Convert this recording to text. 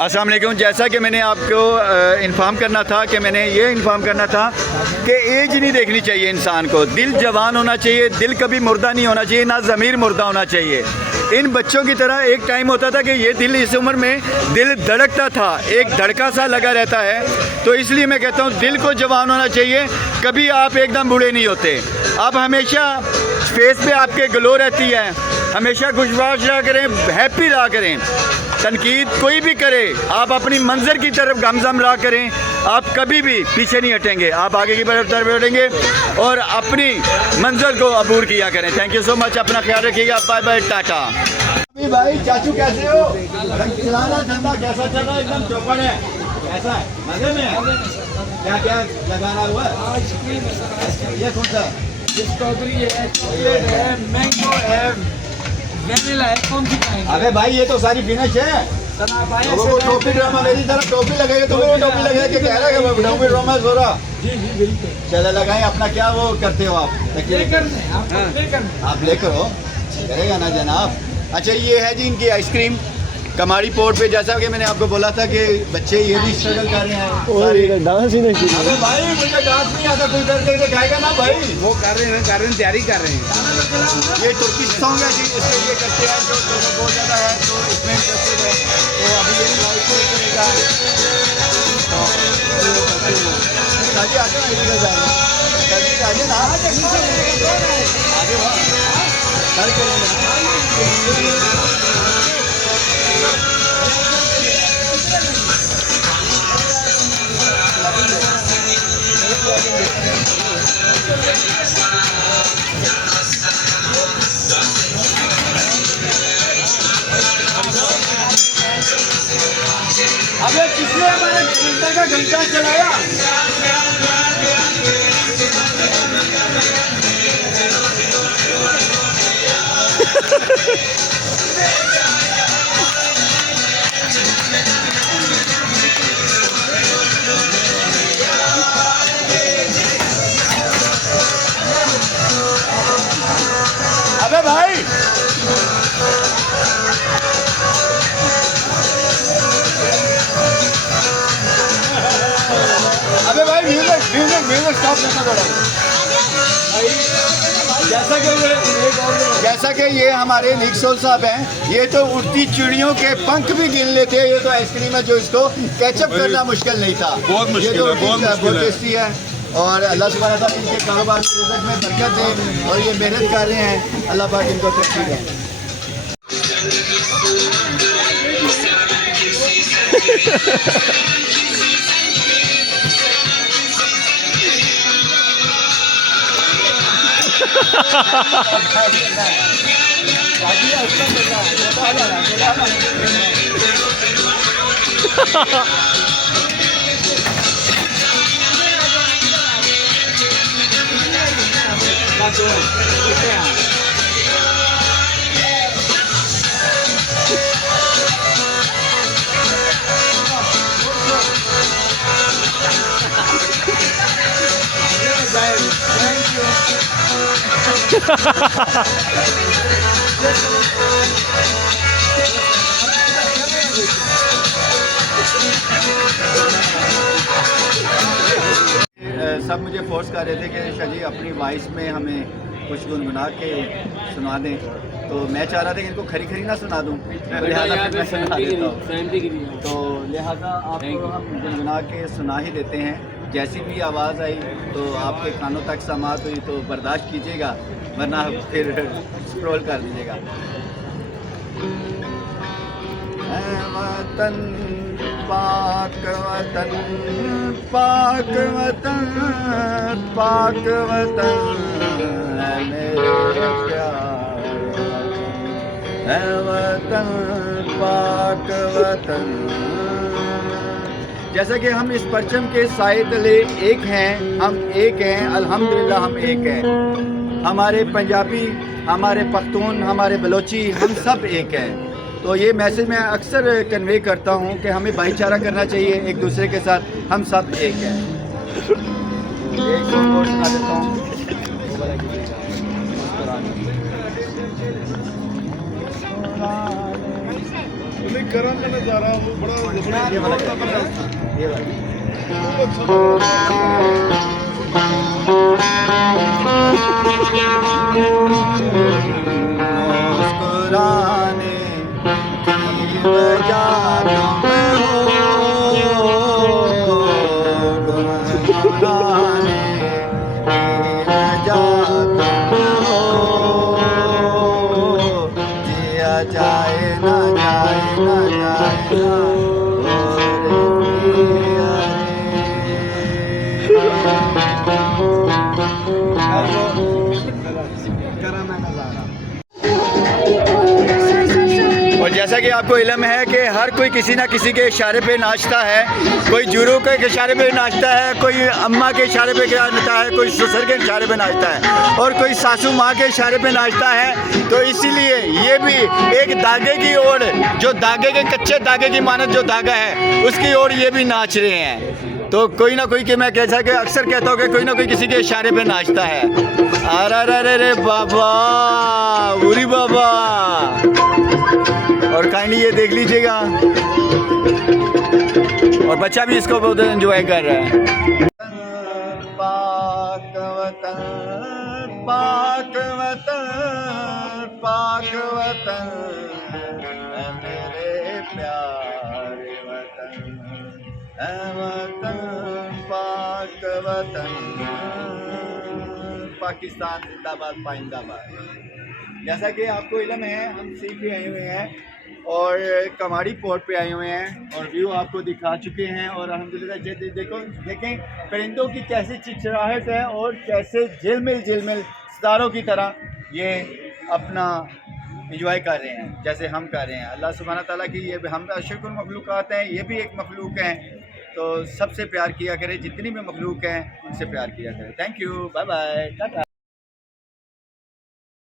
अस्सलाम वालेकुम। जैसा कि मैंने आपको इन्फॉर्म करना था कि मैंने ये इन्फॉर्म करना था कि एज नहीं देखनी चाहिए इंसान को। दिल जवान होना चाहिए, दिल कभी मुर्दा नहीं होना चाहिए, ना ज़मीर मुर्दा होना चाहिए। इन बच्चों की तरह एक टाइम होता था कि ये दिल इस उम्र में दिल धड़कता था, एक धड़का सा लगा रहता है। तो इसलिए मैं कहता हूँ दिल को जवान होना चाहिए, कभी आप एकदम बूढ़े नहीं होते। आप हमेशा फेस पे आपके ग्लो रहती है, हमेशा खुशबाश रहा करें, हैप्पी रहा करें। तनकीद कोई भी करे, आप अपनी मंज़र की तरफ गमज़म रहा करें, आप कभी भी पीछे नहीं हटेंगे, आप आगे की तरफ बढ़ेंगे और अपनी मंज़र को अबूर किया करें। थैंक यू सो मच, अपना ख्याल रखिएगा, बाय बाय, टाटा। भाई चाचू कैसे हो? चलाना धंधा कैसा चल रहा है? एकदम चौपड़ है, ऐसा है, मजे में है? क्या क्या लगाना हुआ है? ये कौन सा? स्ट्रॉबेरी है, चॉकलेट है, मैंगो है, वैनिला है, कौन सी खाएंगे? अबे भाई ये तो सारी फिनिश है। सर आप आए लोगों को टोपी ड्रामा, मेरी तरफ टोपी लगाइए, तुम्हें भी टोपी लगाए कि कह रहा है कि टोपी ड्रामा हो रहा। जी जी बिल्कुल। चले लगाएं, अपना क्या वो करते हो आप? लेकर नहीं, आप लेकर नहीं। आप लेकर हो, करेगा ना जनाब। अच्छा ये है जी इनकी आइसक्रीम कमाड़ी पोर्ट पे। जैसा कि मैंने आपको बोला था कि बच्चे ये भी स्ट्रगल कर रहे हैं सारे। डांस ही नहीं अबे भाई मुझे डांस नहीं आता, कोई करके दिखाएगा ना भाई। वो कर रहे हैं, तैयारी कर रहे हैं। ये तुर्किश सॉन्ग है जी, इसके लिए करते हैं जो बहुत ज़्यादा है, तो इसमें इंटरेस्टेड है। तो अभी ये लाइव करेगा। शादी आते हैं इधर जाए, आगे ना आगे वहाँ कर करेंगे। अबे किसने हमारे घंटे का घंटा चलाया? अबे भाई अबे भाई म्यूजिक स्टॉप करना थोड़ा। जैसा कि ये हमारे नीक सोल साहब हैं, ये तो उड़ती चिड़ियों के पंख भी गिन लेते हैं। ये तो आइसक्रीम है जो इसको कैचअप करना मुश्किल नहीं था। बहुत मुश्किल ये तो है, बहुत टेस्टी है और अल्लाह सुब्हानहू व तआला इनके कारोबार में रिज़्क़ में बरकत दे और ये मेहनत कर रहे हैं। अल्लाह पाक इनको तरक्की दें। सब मुझे फोर्स कर रहे थे कि शाजी अपनी वॉइस में हमें कुछ गुनगुना के सुना दें, तो मैं चाह रहा था कि इनको खरी खरी ना सुना दूं, तो लिहाजा फिर मैं सुना देता हूँ। तो लिहाजा आपको हम गुनगुना के सुना ही देते हैं। जैसी भी आवाज़ आई तो आपके कानों तक समात हुई तो बर्दाश्त कीजिएगा, वरना फिर स्क्रॉल कर दीजिएगा। वतन पाक वतन, पाक वतन, पाक वतन मेरे प्यारे वतन, पाक वतन। जैसा कि हम इस परचम के साए तले एक हैं, हम एक हैं, अल्हम्दुलिल्लाह हम एक हैं। हमारे पंजाबी, हमारे पख्तून, हमारे बलोची, हम सब एक हैं। तो ये मैसेज मैं अक्सर कन्वे करता हूँ कि हमें भाईचारा करना चाहिए एक दूसरे के साथ, हम सब एक हैं। एक सॉन्ग और सुना देता हूँ। गर्म का नजारा वो बड़ा ये वाला जबरदस्त था। ये वाला वो अच्छा लगा। मुस्कुराने की वजह तुम हो, गुनगुनाने की वजह तुम हो, जिया जाए ना जाए ना जाए ना और जैसा कि आपको इल्म है कि हर कोई किसी ना किसी के इशारे पे नाचता है, कोई जुरू के इशारे पे नाचता है, कोई अम्मा के इशारे पे नाचता है, कोई ससुर के इशारे पे नाचता है और कोई सासू माँ के इशारे पे नाचता है। तो इसीलिए ये भी एक धागे की ओर, जो धागे के कच्चे धागे की मानद जो धागा है उसकी ओर ये भी नाच रहे हैं। तो कोई ना कोई कि मैं कैसा कि अक्सर कहता हूँ कि कोई ना कोई किसी के इशारे पे नाचता है। अरे रे बाबा, बुरी बाबा। और काइंडली ये देख लीजिएगा, और बच्चा भी इसको बहुत एंजॉय कर रहा है। पाक वतन, पाक वतन, पाक वतन, ऐ मेरे प्यारे वतन, ऐ वतन, पाक वतन, पाकिस्तान जिंदाबाद पाइंदाबाद। जैसा कि आपको इल्म है, हम सीख के आए हुए हैं और कमाड़ी पोर्ट पे आए हुए हैं और व्यू आपको दिखा चुके हैं। और अल्हम्दुलिल्लाह देखो, देखें परिंदों की कैसी चिड़चिड़ाहट है और कैसे झिलमिल झिलमिल सितारों की तरह ये अपना इंजॉय कर रहे हैं जैसे हम कर रहे हैं। अल्लाह सुब्हाना ताला की ये हम अशरफुल मखलूक़ात हैं, ये भी एक मखलूक हैं। तो सबसे प्यार किया करें, जितनी भी मखलूक हैं उनसे प्यार किया करें। Thank you, bye bye, Tata.